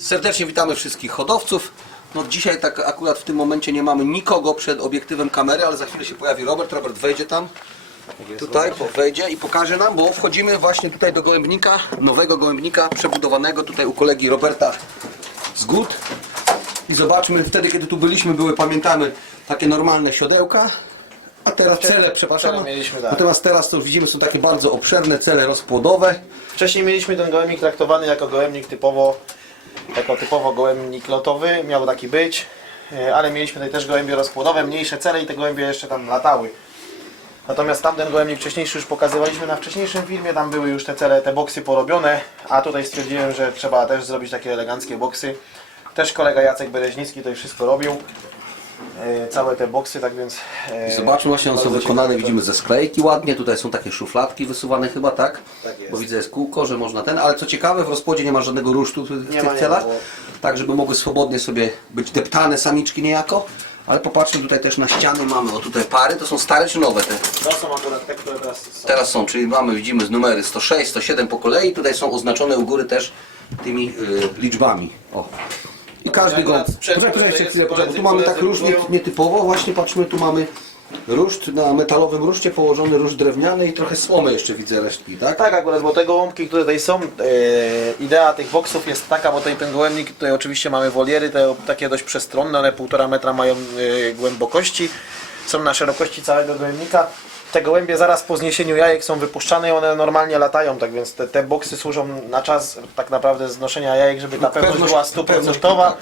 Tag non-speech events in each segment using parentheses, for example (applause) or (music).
Serdecznie witamy wszystkich hodowców. No dzisiaj tak akurat w tym momencie nie mamy nikogo przed obiektywem kamery, ale za chwilę się pojawi Robert. Robert wejdzie tam. Tutaj po- wejdzie i pokaże nam, bo wchodzimy właśnie tutaj do gołębnika, nowego gołębnika przebudowanego tutaj u kolegi Roberta z Gut. I zobaczmy, wtedy kiedy tu byliśmy, były, pamiętamy, takie normalne siodełka. A teraz cele, przepraszam. cele mieliśmy, tak. Natomiast teraz to widzimy, są takie bardzo obszerne cele rozpłodowe. Wcześniej mieliśmy ten gołębnik traktowany jako gołębnik typowo, jako typowo gołębnik lotowy, miał taki być, e, ale mieliśmy tutaj też gołębie rozpłodowe, mniejsze cele i te gołębie jeszcze tam latały. Natomiast tamten gołębnik wcześniejszy już pokazywaliśmy na wcześniejszym filmie, tam były już te cele, te boksy porobione, a tutaj stwierdziłem, że trzeba też zrobić takie eleganckie boksy. Też kolega Jacek Bereźnicki tutaj wszystko robił, e, całe te boksy, tak więc... e, I zobaczmy właśnie, one są bardzo wykonane, ciekawe. widzimy ze sklejki ładnie, tutaj są takie szufladki wysuwane chyba, tak? Tak jest. Bo widzę jest kółko, że można ten, ale co ciekawe w rozpłodzie nie ma żadnego rusztu w Nie tych ma, celach, bo- tak żeby mogły swobodnie sobie być deptane samiczki niejako. Ale popatrzmy tutaj też na ściany mamy, o tutaj pary, to są stare czy nowe te? To są akurat te, które teraz są. Teraz są, czyli mamy, widzimy z numery 106, 107 po kolei, tutaj są oznaczone u góry też tymi y, liczbami. O. I każdy go. Akurat sprzęt, Poczekaj, który poczekaj, jest chwilę, poczekaj, bo tu mamy tak różnie nietypowo. Właśnie patrzmy, tu mamy ruszt, na metalowym ruszcie położony ruszt drewniany i trochę słomy jeszcze widzę resztki, tak? Tak, akurat, bo te gołąbki, które tutaj są, e, idea tych boksów jest taka, bo tutaj ten gołębnik, tutaj oczywiście mamy woliery, te takie dość przestronne, one półtora metra mają e, głębokości, są na szerokości całego gołębnika. Te gołębie zaraz po zniesieniu jajek są wypuszczane i one normalnie latają, tak więc te, te boksy służą na czas tak naprawdę znoszenia jajek, żeby ta pewność, pewność- była stuprocentowa. tak.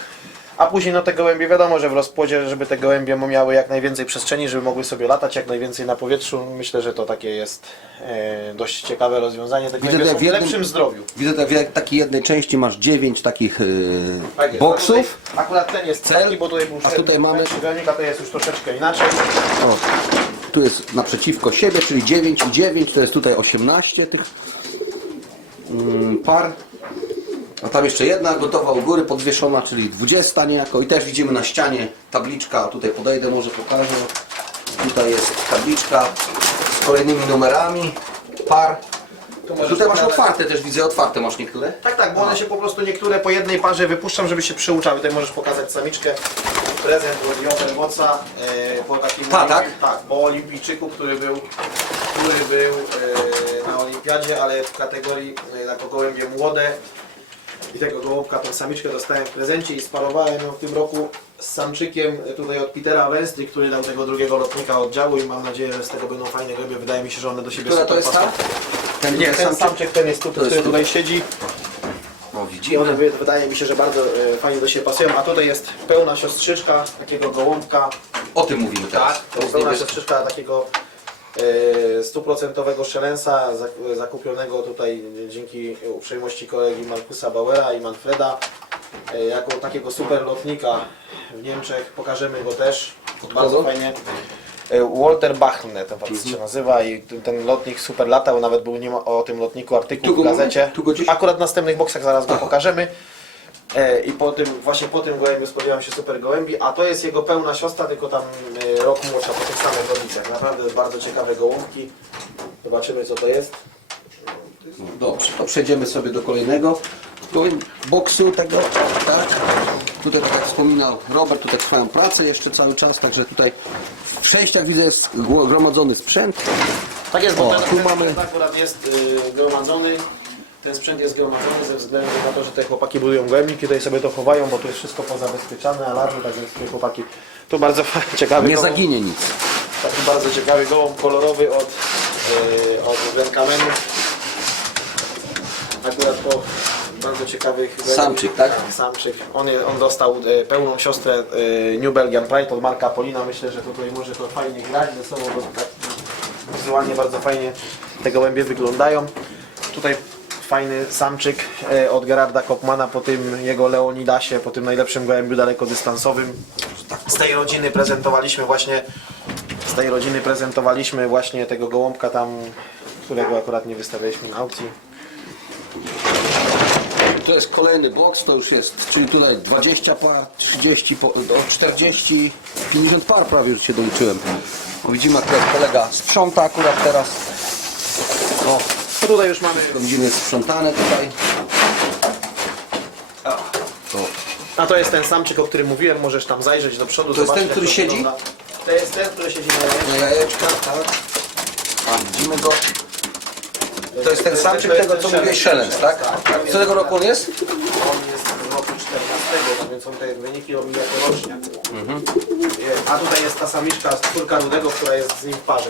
A później no te gołębie wiadomo, że w rozpłodzie, żeby te gołębie miały jak najwięcej przestrzeni, żeby mogły sobie latać jak najwięcej na powietrzu. Myślę, że to takie jest e, dość ciekawe rozwiązanie. Te gołębie są w jednym- lepszym zdrowiu. Widzę, że w takiej jednej części masz 9 takich Tak jest. boksów. Tutaj, akurat ten jest Cel, taki, bo tutaj był a tutaj mamy- to jest już troszeczkę inaczej. O, tu jest naprzeciwko siebie, czyli 9 i 9, to jest tutaj 18 tych mm, par. A tam jeszcze jedna gotowa u góry, podwieszona, czyli 20 niejako. I też widzimy na ścianie tabliczka, tutaj podejdę, może pokażę. Tutaj jest tabliczka z kolejnymi numerami par. możesz Tutaj masz otwarte też, widzę, otwarte masz niektóre. Tak, tak, bo one się po prostu niektóre po jednej parze wypuszczam, żeby się przyuczały. Tutaj możesz pokazać samiczkę. Prezent od Moca e, po takim Ta, tak? tak, po olimpijczyku, który był, który był e, na olimpiadzie, ale w kategorii e, jako gołębie młode. I tego gołąbka, tą samiczkę dostałem w prezencie i sparowałem ją w tym roku z samczykiem e, tutaj od Petera Westry, który dał tego drugiego lotnika oddziału i mam nadzieję, że z tego będą fajne gołębie. Wydaje mi się, że one do siebie Która to super jest ta? pasują. Ten, Nie, ten samczyk? samczyk, ten jest tu, To jest który tu. tutaj siedzi. O, I one widzimy. wy- wydaje mi się, że bardzo e, fajnie do siebie pasują. A tutaj jest pełna siostrzyczka takiego gołąbka. O tym mówimy teraz. Tak, to jest pełna siostrzyczka takiego e, stuprocentowego szelensa zak- zakupionego tutaj dzięki uprzejmości kolegi Markusa Bauera i Manfreda e, jako takiego super lotnika w Niemczech. Pokażemy go też. Bardzo fajnie. E, Walter Bachne ten facet się nazywa i ten lotnik super latał, nawet był nie ma, o tym lotniku artykuł Tu go w gazecie. mamy? Tu go gdzieś? Akurat w następnych boksach zaraz go pokażemy. E, I po tym, właśnie po tym gołębiu spodziewam się super gołębi, a to jest jego pełna siostra, tylko tam e, rok młodsza po tych samych rodzicach. Naprawdę bardzo ciekawe gołąbki. Zobaczymy co to jest. No, Dobrze, to przejdziemy sobie do kolejnego Powiem, boksu tego, tak. Tutaj tak jak wspominał Robert, tutaj trwają prace jeszcze cały czas, także tutaj w przejściach widzę jest gromadzony sprzęt. Tak jest, bo O, ten, tu ten mamy- sprzęt akurat jest y, gromadzony. Ten sprzęt jest gromadzony ze względu na to, że te chłopaki budują gołębniki, tutaj sobie to chowają, bo tu jest wszystko pozabezpieczane, alarmy, tak więc tutaj chłopaki. Tu bardzo (laughs) ciekawy Nie gołąb. zaginie nic. Taki bardzo ciekawy gołąb kolorowy od, yy, od Wenkamenu. Akurat po Samczyk, tak? Samczyk. On, je, on dostał e, pełną siostrę e, New Belgian Pride od Marka Polina. Myślę, że tutaj może to fajnie grać ze sobą, bo tak wizualnie bardzo fajnie te gołębie wyglądają. Tutaj fajny samczyk e, od Gerarda Kopmana po tym jego Leonidasie, po tym najlepszym gołębiu dalekodystansowym. Z tej rodziny prezentowaliśmy właśnie z tej rodziny prezentowaliśmy właśnie tego gołąbka tam, którego akurat nie wystawialiśmy na aukcji. To jest kolejny boks, to już jest, czyli tutaj 20 par, 30, po- do 40, 50 par prawie już się doliczyłem. O, widzimy akurat kolega sprząta akurat teraz. O, To tutaj już mamy to widzimy jest sprzątane tutaj. O, A to jest ten samczyk, o którym mówiłem, możesz tam zajrzeć do przodu. To jest zobaczyć, ten, jak który siedzi? wygląda. To jest ten, który siedzi na Na jajeczkach, tak. A, widzimy go. To jest ten samczyk to jest tego, co mówiłeś, szelest, tak? Z którego roku on jest? On jest z roku 14, no więc on te wyniki robi jako roczniak. Mhm. A tutaj jest ta samiczka z córka Rudego, która jest z nim w parze.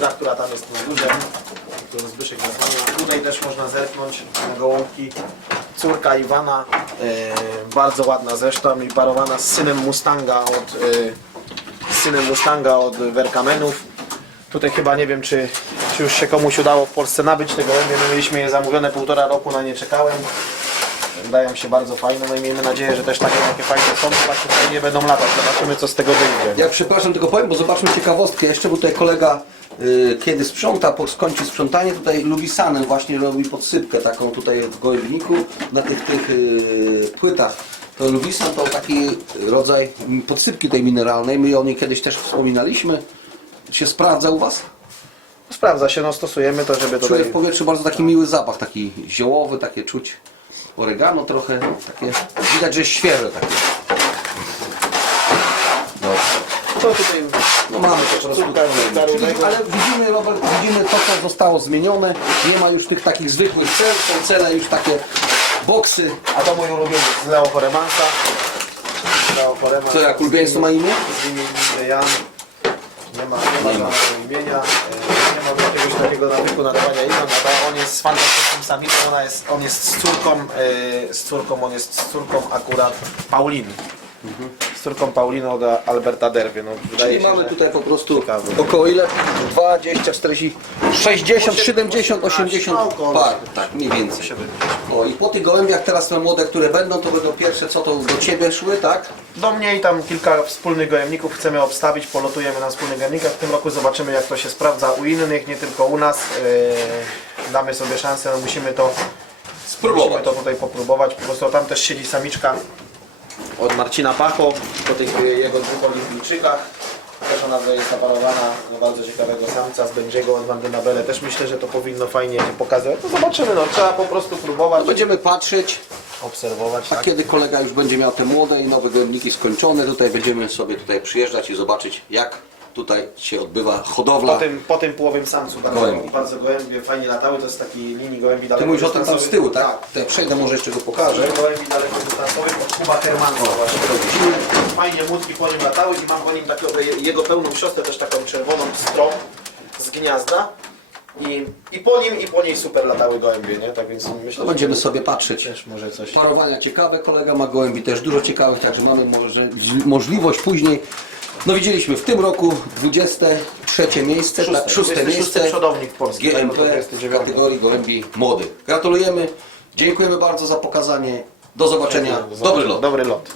Ta, która tam jest na górze, którą Zbyszek zasłania. Tutaj też można zerknąć na gołąbki. Córka Iwana, e, bardzo ładna zresztą i parowana z synem Mustanga od, e, z synem Mustanga od Werkamenów. Tutaj chyba nie wiem, czy, już się komuś udało w Polsce nabyć te gołębie. My mieliśmy je zamówione półtora roku, na nie czekałem. Wydają się bardzo fajne, no i miejmy nadzieję, że też takie, takie fajne są, właśnie fajnie będą latać. Zobaczymy co z tego wyjdzie. Ja przepraszam, tylko powiem, bo zobaczmy ciekawostkę jeszcze, bo tutaj kolega y, kiedy sprząta, po skończy sprzątanie, tutaj Lubisanem właśnie robi podsypkę taką tutaj w gołębniku na tych, tych y, płytach. To Lubisan to taki rodzaj podsypki tej mineralnej, my o niej kiedyś też wspominaliśmy. Się sprawdza u Was? Sprawdza się, no stosujemy to, żeby Czuję tutaj... w powietrzu bardzo taki miły zapach, taki ziołowy, takie czuć oregano trochę, takie, widać, że jest świeże takie. Dobrze. To tutaj No mamy to prostu. córka. Ale widzimy, Robert, widzimy to, co zostało zmienione. Nie ma już tych takich zwykłych cel, są cele już takie boksy. A to mój ulubieniec z Leo Foremansa. Leo Foremans. Co jak ulubieństwo ma imię? Z imieniem Jan. Nie ma, nie ma, Nie ma. żadnego imienia. e, Nie ma jakiegoś takiego nawyku nadawania imion, ale on jest fantastycznym samicą, ona jest, on jest z córką, e, z córką, on jest z córką akurat Pauliny. Z córką Pauliną od Alberta Derwie. No, wydaje Czyli się, mamy że- tutaj po prostu Ciekawe. około ile? 20, 40, 60, 70, 80 około. par. Tak, mniej więcej. O, I po tych gołębiach teraz te młode, które będą, to będą pierwsze co to do Ciebie szły, tak? Do mnie i tam kilka wspólnych gojemników chcemy obstawić, polotujemy na wspólnych gojemnikach. W tym roku zobaczymy jak to się sprawdza u innych, nie tylko u nas. Yy, damy sobie szansę, no musimy to Musimy to tutaj popróbować. Po prostu tam też siedzi samiczka od Marcina Pacho po tych y, jego dwóch olimpijczykach. Też ona jest naparowana do bardzo ciekawego samca z Będziego od Vandynabele. Też myślę, że to powinno fajnie pokazać. No zobaczymy, no trzeba po prostu próbować, Będziemy patrzeć, obserwować. a Tak? kiedy kolega już będzie miał te młode i nowe gołębniki skończone, tutaj będziemy sobie tutaj przyjeżdżać i zobaczyć jak tutaj się odbywa hodowla. Po tym, po tym połowym samcu bardzo, Gołębi. bardzo gołębie fajnie latały, to jest taki linii gołębi Ty daleko mówisz o tym tam z tyłu, tak? Tutaj przejdę, może jeszcze go pokażę. Gołębi dalekodystansowych od Kuba Hermansa właśnie. Fajnie młotki po nim latały i mam po nim taką, jego pełną siostrę, też taką czerwoną strom z gniazda. I, I po nim i po niej super latały gołębie, nie? Tak więc myślę, To będziemy sobie patrzeć. też może coś. Parowania ciekawe, kolega ma gołębi też dużo ciekawych, także mamy może, możliwość później. No widzieliśmy w tym roku 23 miejsce, Szóste, tak, szóste 26 miejsce przodownik Polski, GMP tego w 29. kategorii gołębi młodych. Gratulujemy, dziękujemy bardzo za pokazanie. Do zobaczenia. Dobry lot. Dobry lot.